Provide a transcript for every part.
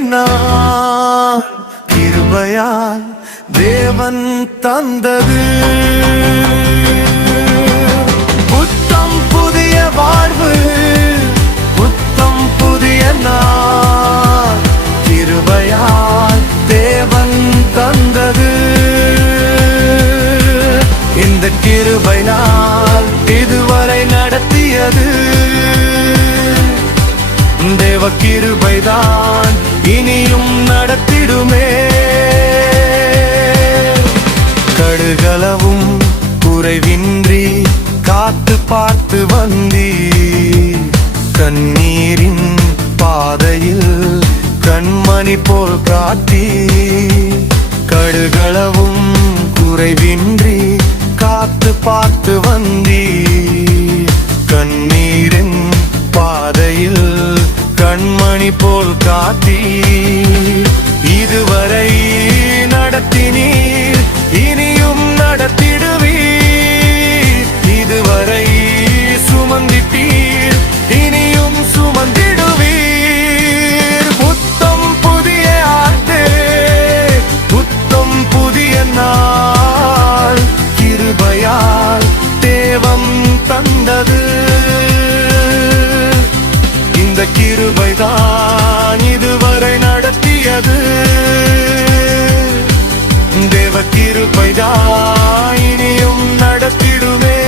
நாள் கிருபையால் தேவன் தந்தது. புத்தம் புதிய வாழ்வு, புத்தம் புதிய நாள் கிருபையால் தேவன் தந்தது. இந்த கிருபை நாள் இதுவரை நடத்தியது தேவ கிருபைதான் இனியும் நடத்திடுமே. கடுகளவும் குறைவின்றி காத்து பார்த்து வந்தீர். கண்ணீரின் பாதையில் கண்மணி போல் காட்டி, கடுகளவும் குறைவின்றி காத்து பார்த்து வந்தீர். கண்ணீரின் பாதையில் கண்மணி போல் காட்டி, இதுவரை நடத்தினீர் இனியும் நடத்திடுவீர். இதுவரை சுமந்திட்டீர் இனியும் சுமந்திடுவீர். புத்தம் புதிய ஆண்டு, புத்தம் புதிய நாள் கிருபையால் தேவன் தந்தது. இந்த கிருபைதான் இதுவரை நடத்தியது தேவ கிருபைதான் இனியும் நடத்திடுமே.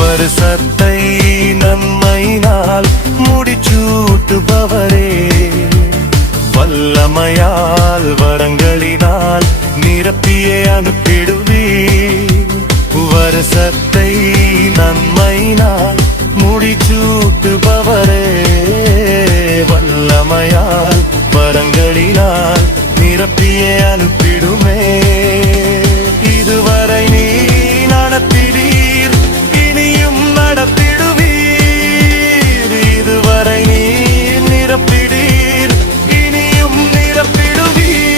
வருஷத்தை நன்மையினால் முடிச்சூட்டுபவரே, வல்லமையால் வரங்களினால் நிரப்பியே அனுப்பிடுவீர். வருஷத்தை நன்மையினால் முடிச்சூட்டுபவரே, வல்லமையால் வரங்களினால் நிரப்பியே அனுப்பிடுமே. இதுவரை நீ நடத்திடீர் இனியும் நடத்திடுவீர். இதுவரை நீ நிரப்பிடீர் இனியும் நிரப்பிடுவீர்.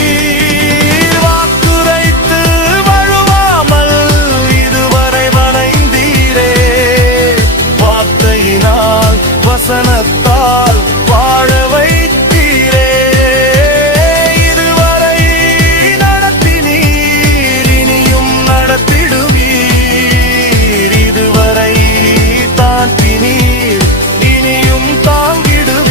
வாக்குரைத்து வழுவாமல் இதுவரை வளைந்தீரே, வார்த்தையினால் வசனத்தால் வாழ வைத்தீரே. இதுவரை நடத்தினீர் இனியும் நடத்திடுவீர். இதுவரை தாங்கினீர் இனியும் தாங்கிடுவீர்.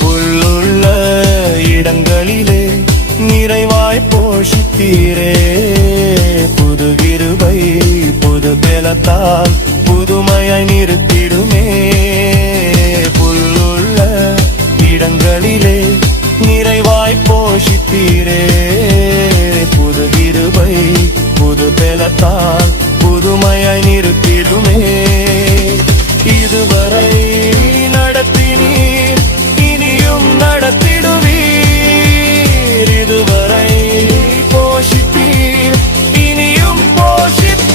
புல்லுள்ள இடங்களிலே நிறைவாய் போஷித்தீரே. புது கிருபை புது பலத்தால் புதுமையாய் நிறுத்திடுமே. புல்லுள்ள இடங்களிலே நிறைவாய் போஷித்தீரே. புது கிருபை புது பலத்தால் புதுமையாய் நிறுத்திடுமே. இதுவரை நடத்தினீர் இனியும் நடத்திடுவீர். இதுவரை போஷித்தீர் இனியும் போஷிப்பீர்.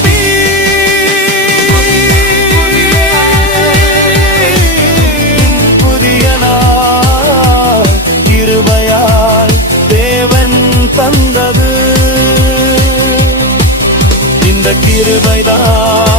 புதிய நாள் கிருபையால் தேவன் தந்தது. இந்த கிருபைதான்